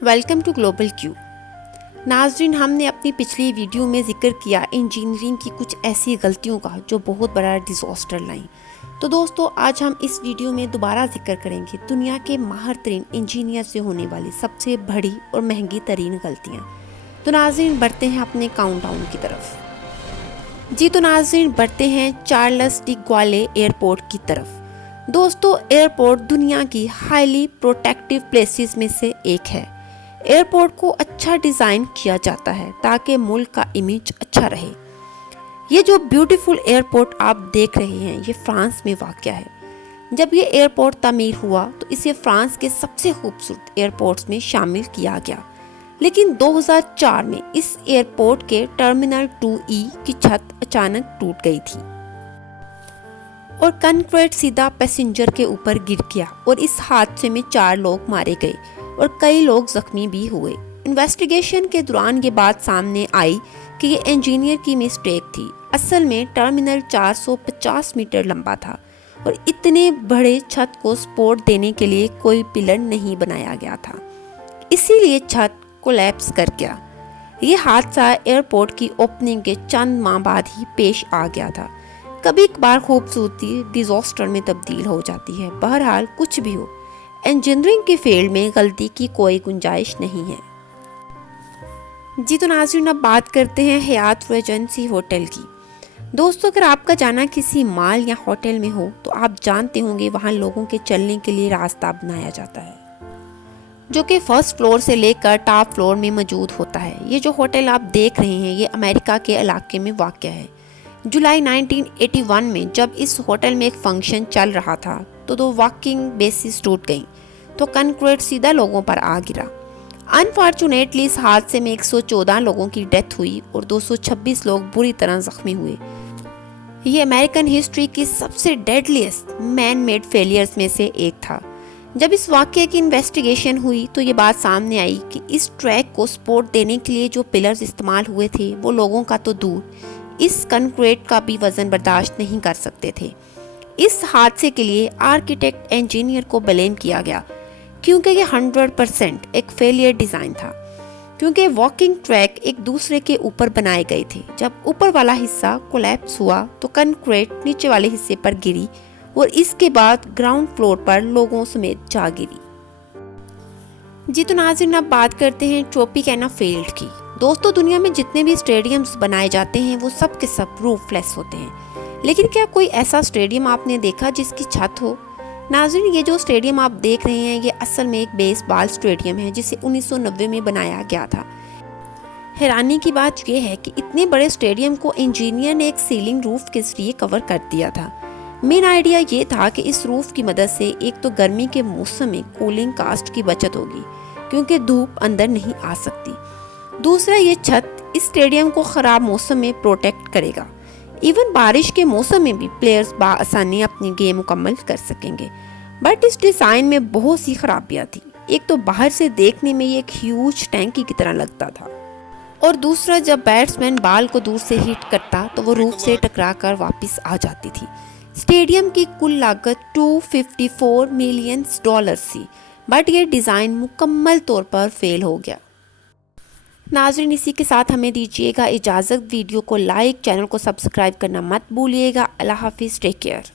Welcome to global Q. नाज़रीन, हमने अपनी पिछली वीडियो में जिक्र किया इंजीनियरिंग की कुछ ऐसी गलतियों का जो बहुत बड़ा डिज़ास्टर लाई। तो दोस्तों, आज हम इस वीडियो में दोबारा जिक्र करेंगे दुनिया के माहिर तरीन इंजीनियर से होने वाली सबसे बड़ी और महंगी तरीन गलतियाँ। तो नाज़रीन, बढ़ते हैं अपने काउंटडाउन की तरफ। जी तो नाज़रीन, बढ़ते हैं चार्ल्स डी गॉले एयरपोर्ट की तरफ। दोस्तों, एयरपोर्ट दुनिया की हाईली प्रोटेक्टिव प्लेसेस में से एक है। एयरपोर्ट को अच्छा डिज़ाइन किया जाता है ताकि मुल्क का इमेज अच्छा रहे। ये जो ब्यूटीफुल एयरपोर्ट आप देख रहे हैं, ये फ्रांस में वाक़या है। जब ये एयरपोर्ट तामीर हुआ तो इसे फ्रांस के सबसे खूबसूरत एयरपोर्ट्स में शामिल किया गया। लेकिन 2004 में इस एयरपोर्ट के टर्मिनल 2E की छत अचानक टूट गई थी और कंक्रीट सीधा पैसेंजर के ऊपर गिर गया और इस हादसे में 4 लोग मारे गए और कई लोग जख्मी भी हुए। इन्वेस्टिगेशन के दौरान ये बात सामने आई कि ये इंजीनियर की मिस्टेक थी। असल में टर्मिनल 450 मीटर लंबा था और इतने बड़े छत को सपोर्ट देने के लिए कोई पिलर नहीं बनाया गया था, इसीलिए छत कोलैप्स कर गया। ये हादसा एयरपोर्ट की ओपनिंग के चंद माह बाद ही पेश आ गया था। कभी कभार खूबसूरती डिजास्टर में तब्दील हो जाती है। बहरहाल कुछ भी हो, इंजीनियरिंग के फील्ड में गलती की कोई गुंजाइश नहीं है। जी तो नाज़रीन, अब बात करते हैं हयात रेजेंसी होटल की। दोस्तों, अगर आपका जाना किसी मॉल या होटल में हो तो आप जानते होंगे वहाँ लोगों के चलने के लिए रास्ता बनाया जाता है जो कि फर्स्ट फ्लोर से लेकर टॉप फ्लोर में मौजूद होता है। ये जो होटल आप देख रहे हैं, ये अमेरिका के इलाके में वाक़या है। जुलाई 1981 में जब इस होटल में एक फंक्शन चल रहा था तो 2 वॉकिंग बेसिस टूट गईं तो कंक्रीट सीधा लोगों पर आ गिरा। अनफॉर्चुनेटली इस हादसे में 114 लोगों की डेथ हुई और 226 लोग बुरी तरह जख्मी हुए। ये अमेरिकन हिस्ट्री की सबसे डेडलीस्ट मैन मेड फेलियर्स में से एक था। जब इस वाक़ये की इन्वेस्टिगेशन हुई तो ये बात सामने आई कि इस ट्रैक को सपोर्ट देने के लिए जो पिलर्स इस्तेमाल हुए थे वो लोगों का तो दूर, इस कंक्रीट का भी वजन बर्दाश्त नहीं कर सकते थे। इस हादसे के लिए आर्किटेक्ट इंजीनियर को ब्लेम किया गया क्योंकि ये 100% एक फेलियर डिज़ाइन था, क्योंकि वॉकिंग ट्रैक एक दूसरे के ऊपर बनाए गए थे। जब ऊपर वाला हिस्सा कोलैप्स हुआ तो कंक्रीट नीचे वाले हिस्से पर गिरी और इसके बाद ग्राउंड फ्लोर पर लोगों समेत जा गिरी। जी तो नाज़रीन, अब बात करते हैं ट्रोपिकाना फील्ड की। दोस्तों, दुनिया में जितने भी स्टेडियम्स बनाए जाते हैं वो सब के सब रूफलेस होते हैं, लेकिन क्या कोई ऐसा स्टेडियम आपने देखा जिसकी छत हो? नाज़रीन, ये जो स्टेडियम आप देख रहे हैं ये असल में एक बेसबॉल स्टेडियम है जिसे 1990 में बनाया गया था। हैरानी की बात यह है कि इतने बड़े स्टेडियम को इंजीनियर ने एक सीलिंग रूफ के जरिए कवर कर दिया था। मेन आइडिया ये था कि इस रूफ की मदद से एक तो गर्मी के मौसम में कूलिंग कास्ट की बचत होगी क्योंकि धूप अंदर नहीं आ सकती। दूसरा, ये छत इस स्टेडियम को ख़राब मौसम में प्रोटेक्ट करेगा। इवन बारिश के मौसम में भी प्लेयर्स बआसानी अपनी गेम मुकम्मल कर सकेंगे। बट इस डिज़ाइन में बहुत सी खराबियाँ थी। एक तो बाहर से देखने में ये एक ह्यूज टैंकी की तरह लगता था और दूसरा, जब बैट्समैन बॉल को दूर से हिट करता तो वो रूफ से टकरा कर वापस आ जाती थी। स्टेडियम की कुल लागत $254 मिलियन थी, बट ये डिज़ाइन मुकम्मल तौर पर फेल हो गया। नाज़रीन, इसी के साथ हमें दीजिएगा इजाज़त। वीडियो को लाइक, चैनल को सब्सक्राइब करना मत भूलिएगा। अल्लाह हाफिज़, टेक केयर।